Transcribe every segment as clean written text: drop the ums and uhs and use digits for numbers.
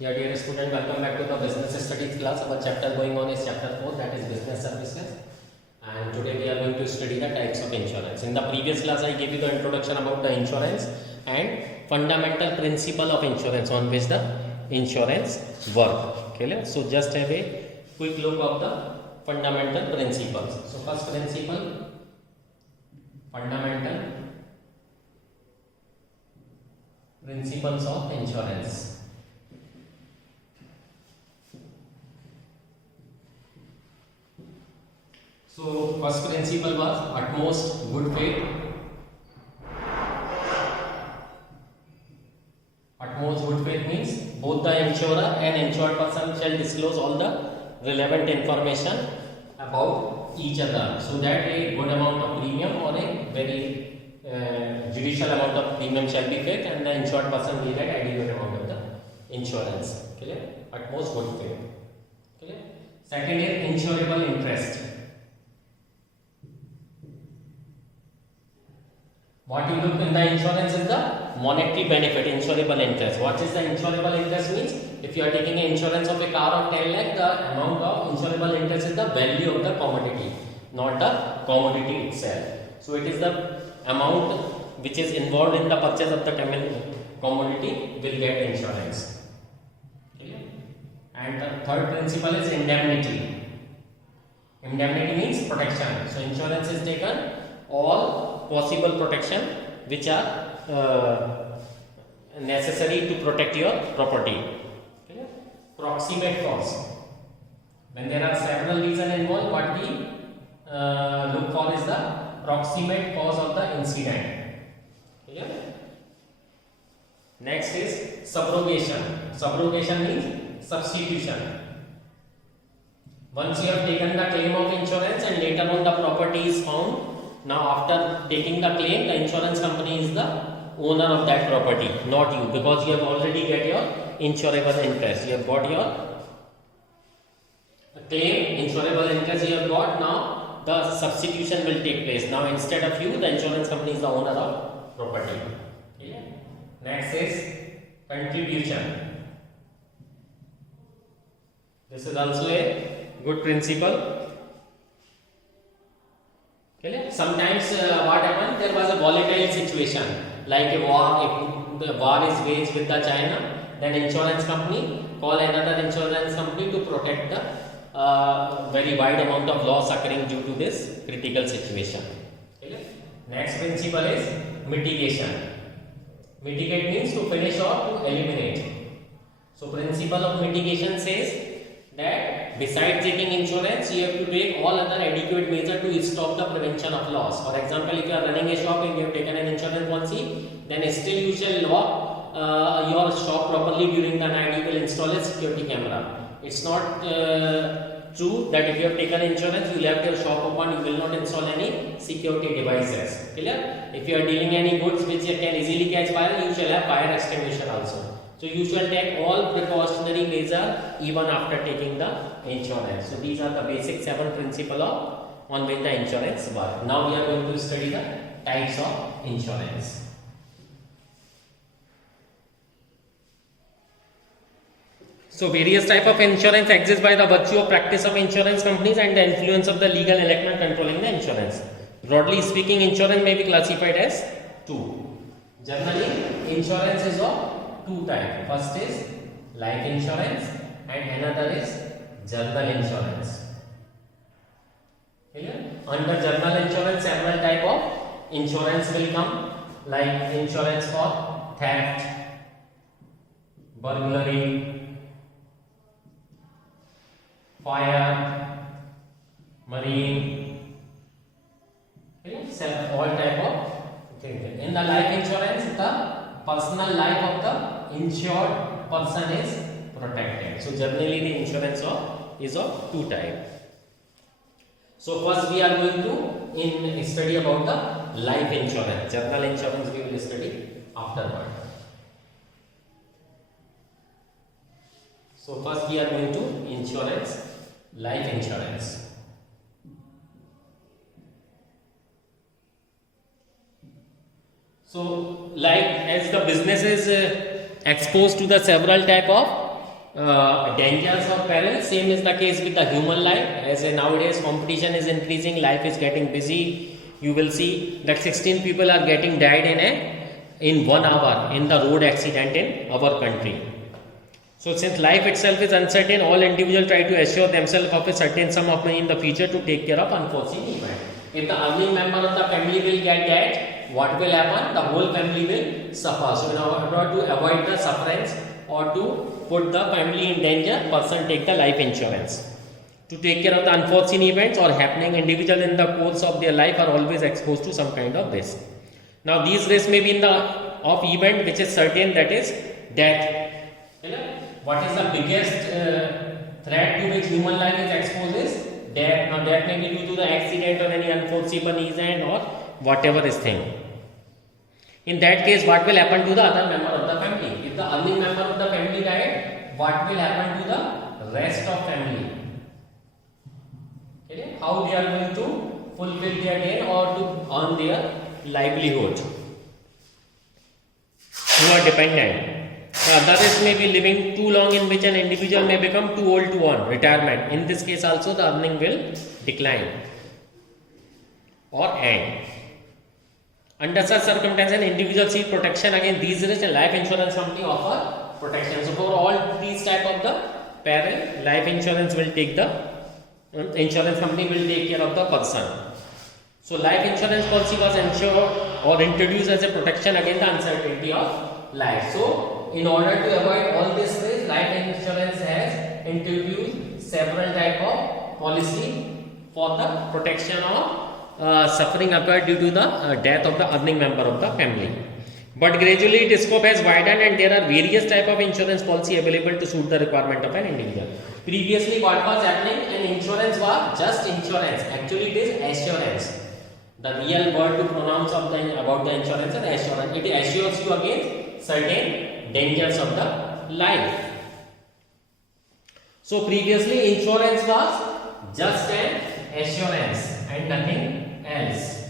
Yeah, dear student, welcome back to the business studies class. Our chapter going on is chapter 4, that is business services. And today we are going to study the types of insurance. In the previous class, I gave you the introduction about the insurance and fundamental principle of insurance on which the insurance work. Okay, so just have a quick look of the fundamental principles. So first principle, fundamental principles of insurance. So first principle was utmost good faith. Utmost good faith means both the insurer and insured person shall disclose all the relevant information about each other, so that a good amount of premium or a very judicial amount of premium shall be paid and the insured person will get adequate amount of the insurance. Clear? Utmost good faith. Clear? Second is insurable interest. What you look in the insurance is the monetary benefit, insurable interest. What is the insurable interest means? If you are taking an insurance of a car of 10 lakh, the amount of insurable interest is the value of the commodity, not the commodity itself. So it is the amount which is involved in the purchase of the commodity will get insurance. Okay. And the third principle is indemnity. Indemnity means protection. So insurance is taken all possible protection which are necessary to protect your property. Okay. Proximate cause. When there are several reasons involved, what we look for is the proximate cause of the incident. Okay. Next is subrogation. Subrogation means substitution. Once you have taken the claim of insurance and later on the property is found, now after taking the claim, the insurance company is the owner of that property, not you, because you have already get your insurable interest. You have got your claim, insurable interest you have got. Now the substitution will take place. Now instead of you, the insurance company is the owner of property. Okay. Next is contribution. This is also a good principle. Okay. Sometimes what happened, there was a volatile situation like a war. If the war is waged with the China, then insurance company call another insurance company to protect the very wide amount of loss occurring due to this critical situation. Okay. Next principle is mitigation. Mitigate means to finish or to eliminate. So principle of mitigation says that besides taking insurance, you have to take all other adequate measures to stop the prevention of loss. For example, if you are running a shop and you have taken an insurance policy, then still you shall lock your shop properly during the night. You will install a security camera. It's not true that if you have taken insurance, you left your shop open, you will not install any security devices. Clear? If you are dealing any goods which can easily catch fire, you shall have fire extinguisher also. So you shall take all precautionary measures even after taking the insurance. So these are the basic 7 principles on which the insurance works. Now we are going to study the types of insurance. So various type of insurance exist by the virtue of practice of insurance companies and the influence of the legal element controlling the insurance. Broadly speaking, insurance may be classified as 2. Generally, insurance is of 2 types. First is life insurance and another is general insurance. Clear? Under general insurance, several type of insurance will come, like insurance for theft, burglary, fire, marine, all type of things. In the life insurance, the personal life of the insured person is protected. So generally the insurance is of 2 types. So first we are going to study about the life insurance. General insurance we will study afterward. So first we are going to insurance, life insurance. So like as the business is exposed to the several type of dangers or perils. Same is the case with the human life. As nowadays competition is increasing, life is getting busy. You will see that 16 people are getting died in 1 hour in the road accident in our country. So since life itself is uncertain, all individuals try to assure themselves of a certain sum of money in the future to take care of unforeseen event. If the earning member of the family will get dead, what will happen? The whole family will suffer. So in order to avoid the sufferance or to put the family in danger, person take the life insurance. To take care of the unforeseen events or happening, individual in the course of their life are always exposed to some kind of risk. Now these risks may be in the of event which is certain, that is death. What is the biggest threat to which human life is exposed is death. Now death may be due to the accident or any unforeseeable event or whatever is thing. In that case, what will happen to the other member of the family? If the earning member of the family died, what will happen to the rest of family? Okay? How they are going to fulfill their gain or to earn their livelihood? Who are dependent. The others may be living too long, in which an individual may become too old to earn retirement. In this case also the earning will decline or end. Under such circumstances, an individual seeks protection against these risks and life insurance company offer protection. So for all these type of the peril, life insurance will take the insurance company will take care of the person. So life insurance policy was ensured or introduced as a protection against the uncertainty of life. So in order to avoid all this risk, life insurance has introduced several type of policy for the protection of suffering occurred due to the death of the earning member of the family. But gradually its scope has widened and there are various type of insurance policy available to suit the requirement of an individual. Previously what was happening, an insurance was just insurance. Actually it is assurance. The real word to pronounce of about the insurance is assurance. It assures you against certain dangers of the life. So previously insurance was just an assurance and nothing else.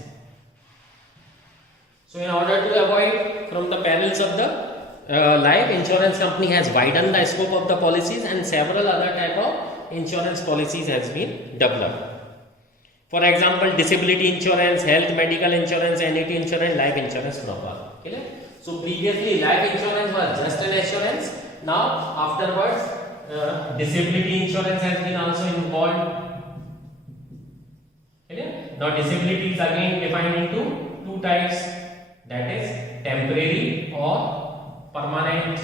So in order to avoid from the perils of the life, insurance company has widened the scope of the policies and several other type of insurance policies has been developed. For example, disability insurance, health medical insurance, annuity insurance, life insurance proper. Okay? So previously life insurance was just an assurance. Now afterwards disability insurance has been also involved. Okay? Now disability is again defined into two types, that is temporary or permanent.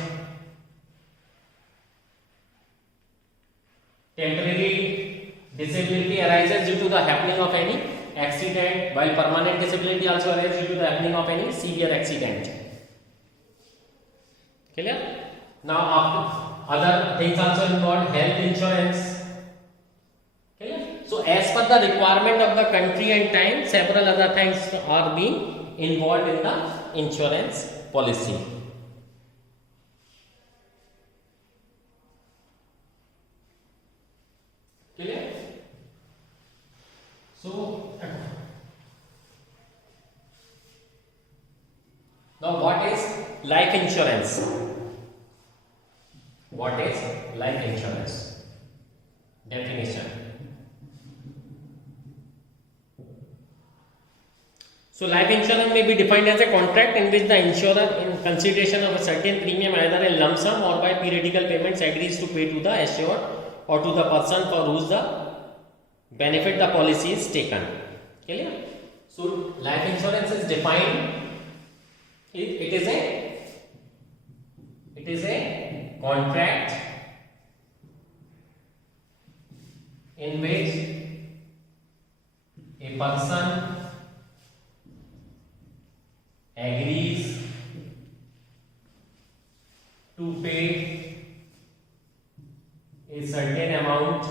Temporary disability arises due to the happening of any accident, while permanent disability also arises due to the happening of any severe accident. Clear? Now other things also involved, health insurance. Clear? So as per the requirement of the country and time, several other things are being involved in the insurance policy. Clear? So now what is life insurance? What is life insurance? Definition. So life insurance may be defined as a contract in which the insurer, in consideration of a certain premium, either in lump sum or by periodical payments, agrees to pay to the assured or to the person for whose the benefit the policy is taken. Clear? So life insurance is defined. It is a contract in which a person agrees to pay a certain amount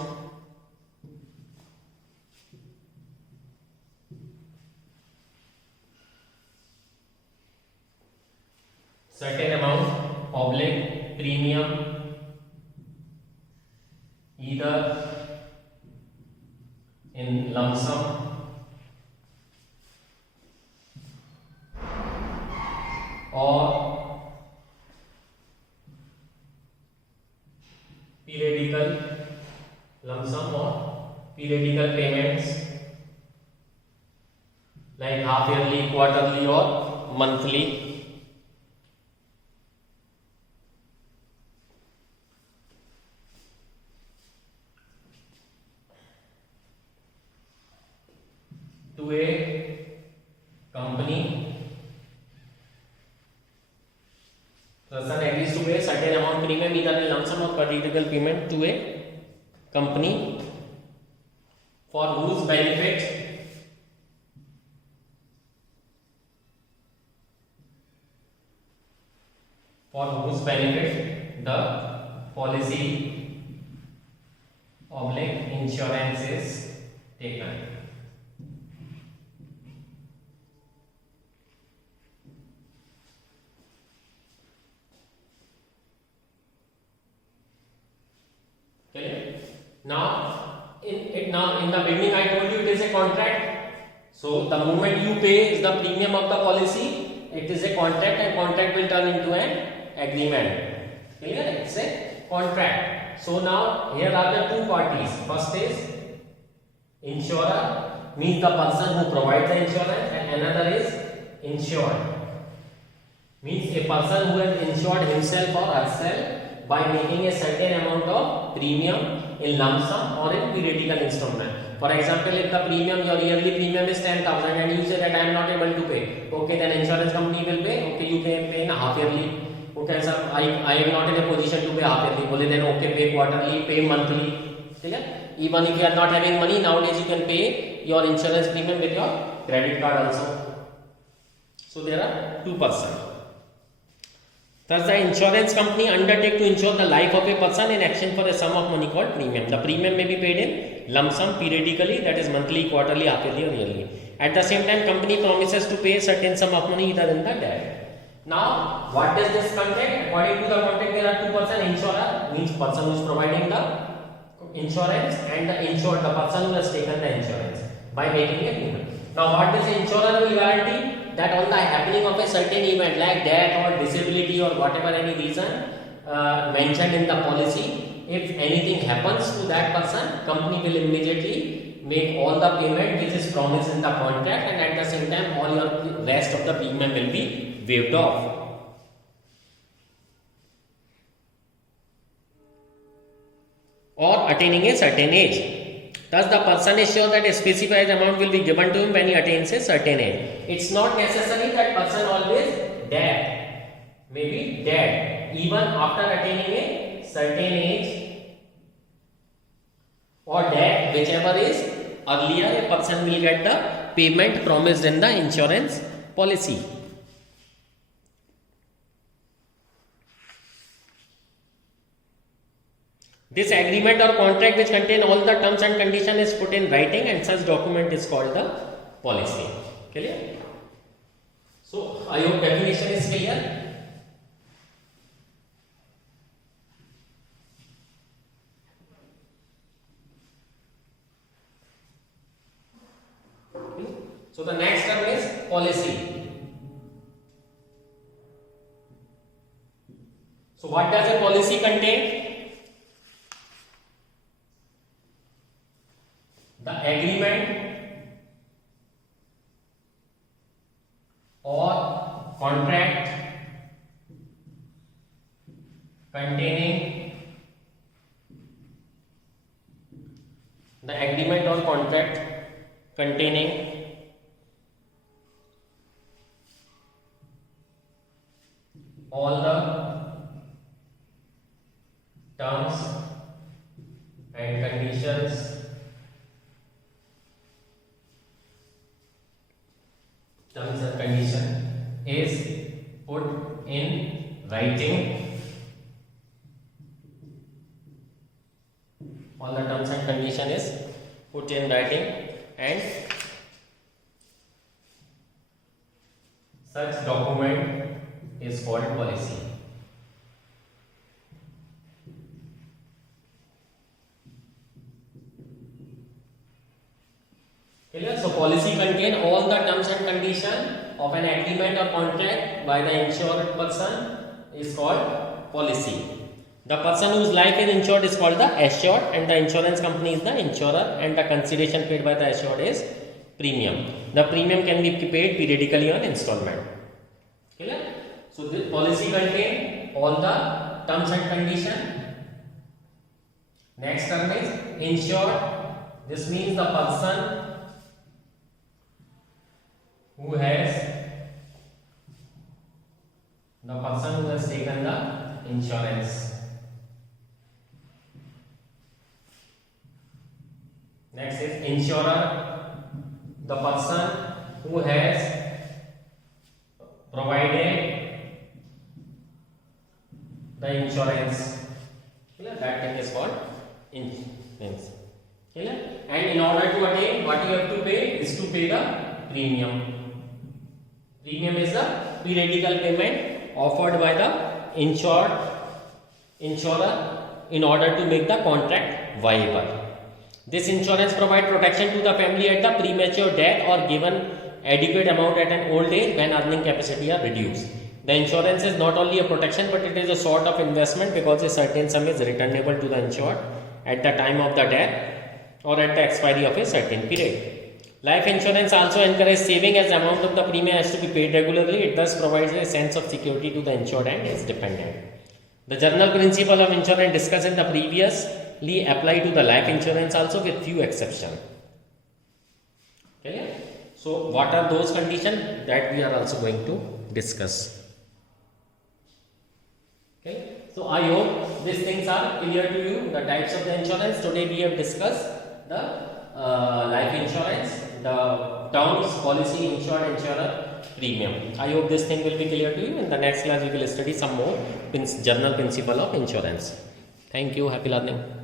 oblique premium either in lump sum or periodical lump sum or periodical payments like half yearly, quarterly or monthly. To a company, person agrees to pay certain amount premium either in lump sum or periodical payment to a company for whose benefit the policy oblique insurance is taken. Okay. Now in the beginning I told you it is a contract. So the moment you pay the premium of the policy, it is a contract, and contract will turn into an agreement. Clear? It's a contract. So now here are the two parties. First is insurer, means the person who provides the insurance, and another is insured, means a person who has insured himself or herself by making a certain amount of premium in lump sum or in periodical installment. For example, if the premium, your yearly premium is 10,000 and you say that I am not able to pay, okay, then insurance company will pay, okay, you can pay in half yearly. Okay sir, I am not in a position to pay half yearly, बोले then okay, pay quarterly, pay monthly. ठीक है? Even if you are not having money, nowadays you can pay your insurance premium with your credit card also. So there are two persons. Thus the insurance company undertake to insure the life of a person in exchange for a sum of money called premium. The premium may be paid in lump sum periodically, that is monthly, quarterly, half yearly or yearly. At the same time, company promises to pay a certain sum of money either in the debt. Now, what does this contain? According to the contract, there are two persons. Insurer means person who is providing the insurance, and the insured, the person who has taken the insurance by making a payment. Now, what does the insurer will guarantee? That on the happening of a certain event like death or disability or whatever any reason mentioned in the policy, if anything happens to that person, company will immediately make all the payment which is promised in the contract, and at the same time all your rest of the premium will be waived off. Or attaining a certain age. Thus, the person is sure that a specified amount will be given to him when he attains a certain age. It's not necessary that person always dead. Maybe dead. Even after attaining a certain age or dead, whichever is earlier, a person will get the payment promised in the insurance policy. This agreement or contract which contain all the terms and conditions is put in writing, and such document is called the policy. Clear? So, I hope definition is clear. So, the next term is policy. So, what does a policy contain? The agreement or contract containing all the terms and conditions is put in writing. All the terms and condition is put in writing, and such document is called policy. Clear? So policy contain all the terms and condition of an agreement or contract by the insured person is called policy. The person whose life is insured is called the assured, and the insurance company is the insurer, and the consideration paid by the assured is premium. The premium can be paid periodically on installment. Clear? So this policy contains all the terms and conditions. Next term is insured. This means the person who has taken the insurance. Next is insurer, the person who has provided the insurance. Clear? That thing is called insurance. Clear? And in order to attain, what you have to pay is to pay the premium. Premium is the periodical payment offered by the insurer in order to make the contract viable. This insurance provides protection to the family at the premature death or given adequate amount at an old age when earning capacity are reduced. The insurance is not only a protection, but it is a sort of investment because a certain sum is returnable to the insured at the time of the death or at the expiry of a certain period. Life insurance also encourages saving as the amount of the premium has to be paid regularly. It thus provides a sense of security to the insured and its dependent. The general principle of insurance discussed in the previously apply to the life insurance also with few exceptions. Okay? So what are those conditions that we are also going to discuss? Okay? So I hope these things are clear to you, the types of the insurance. Today we have discussed the life insurance, the terms, policy, insured, insurer, premium. I hope this thing will be clear to you. In the next class we will study some more general principle of insurance. Thank you. Happy learning.